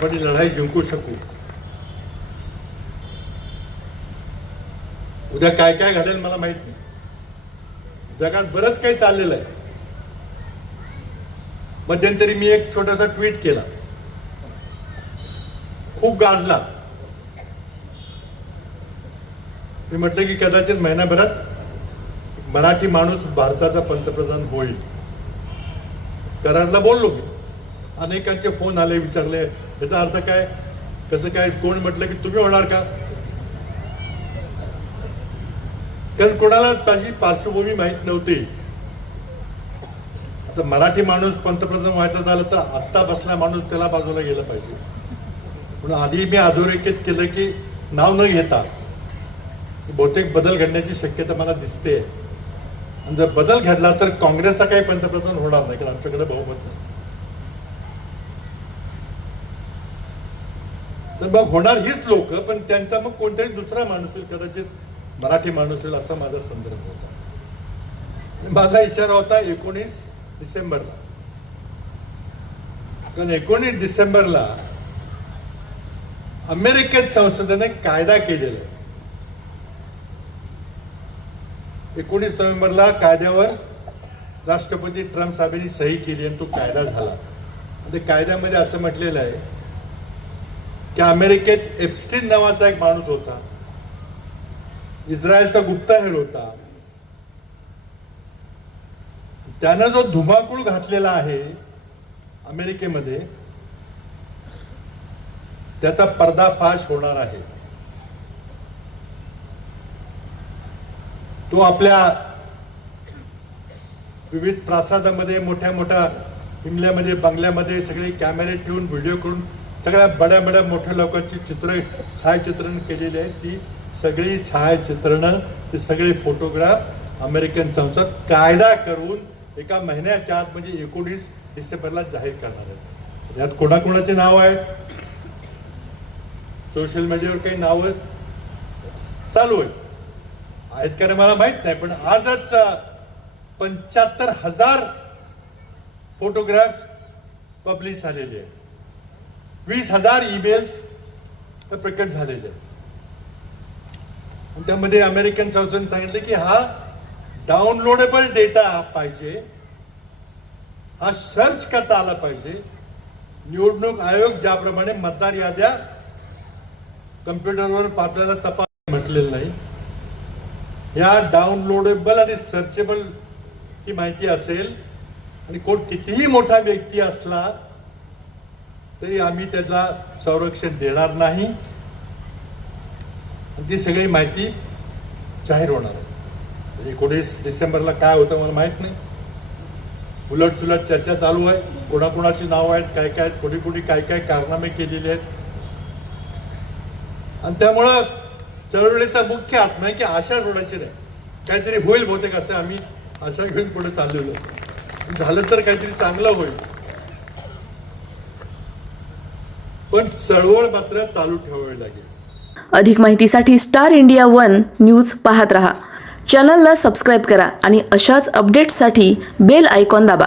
आपण ही लढाई जिंकू शकू. उद्या काय काय घडेल मला माहित नाही. जगात बरंच काही चाललेलं आहे. मध्यंतरी मी एक छोटासा ट्विट केला, खूप गाजला. मी म्हटलं की कदाचित महिनाभरात मराठी माणूस भारताचा पंतप्रधान होईल. कराडला बोललो मी. अनेकांचे फोन आले, विचारले याचा अर्थ काय, कसं काय. कोण म्हटलं की तुम्ही होणार का. कारण कोणाला त्याची पार्श्वभूमी माहीत नव्हती. आता मराठी माणूस पंतप्रधान व्हायचं झालं तर आत्ता बसला माणूस त्याला बाजूला गेलं पाहिजे. म्हणून आधी मी अधोरेखित केलं की नाव न घेता बहुतेक बदल घडण्याची शक्यता मला दिसते. आणि जर बदल घडला तर काँग्रेसचा काही पंतप्रधान होणार नाही, कारण आमच्याकडे बहुमत नाही. तर मग होणार हीच लोक, पण त्यांचा मग कोणताही दुसरा माणूस होईल, कदाचित मराठी माणूस होईल असा माझा संदर्भ होता. माझा इशारा होता 19 डिसेंबरला. कारण 19 डिसेंबरला अमेरिकेत संसदेने कायदा केलेला आहे. 19 नोव्हेंबरला कायद्यावर राष्ट्रपती ट्रम्प साहेबांनी सही केली आणि तो कायदा झाला. आणि कायद्यामध्ये असं म्हटलेलं आहे की अमेरिकेत एप्स्टीन नावाचा एक माणूस होता, इस्रायलचा गुप्तहेर होता. त्यानं जो धुमाकूळ घातलेला आहे अमेरिकेमध्ये, त्याचा पर्दाफाश होणार आहे. तो आपल्या विविध प्रासादामध्ये, मोठ्या मोठ्या हिमल्यामध्ये, बंगल्यामध्ये सगळे कॅमेरे ठेवून, व्हिडिओ करून सगळ्या बड्या बड्या मोठ्या लोकांची छायाचित्रण केलेली आहेत. ती सगळी छायाचित्रणं, ते सगळे फोटोग्राफ अमेरिकन संसद कायदा करून एका महिन्याच्या आत म्हणजे 19 डिसेंबरला जाहीर करणार आहेत. यात कोणाकोणाची नावं आहेत, सोशल मीडियावर काही नावं चालू आहेत का मला माहित नाही. पण आजच 75,000 फोटोग्राफ पब्लिश झालेले आहेत. 20,000 ईमेल्स प्रकट झालेले आहेत. त्यामध्ये अमेरिकन संसदेने सांगितले की हा डाउनलोडेबल डेटा पाहिजे, हा सर्च करता आला पाहिजे. निवडणूक आयोग ज्याप्रमाणे मतदार याद्या कम्प्युटरवर आपल्याला तपास म्हटलेलं नाही, या डाउनलोडेबल आणि सर्चेबल ही माहिती असेल आणि कोण कितीही मोठा व्यक्ती असला तरी आम्ही त्याला संरक्षण देणार नाही. ती सगळी माहिती जाहीर होणार आहे. 19 डिसेंबरला काय होतं मला माहित नाही. उलट सुलट चर्चा चालू आहे. कोणाकोणाची नावं आहेत, काय काय आहेत, कोणी काय काय कारनामे केलेले आहेत. आणि त्यामुळं चळवळीचा मुख्य आत्मा आहे की आशा सोडायची नाही. काहीतरी होईल बहुतेक असं आम्ही आशा घेऊन पुढे चाललेलो. झालं तर काहीतरी चांगलं होईल, पण चळवळ मात्र चालू ठेवावी लागेल. अधिक माहितीसाठी स्टार इंडिया 1 न्यूज पाहत रहा. चॅनलला सबस्क्राईब करा आणि अशाच अपडेट्ससाठी बेल आयकॉन दाबा.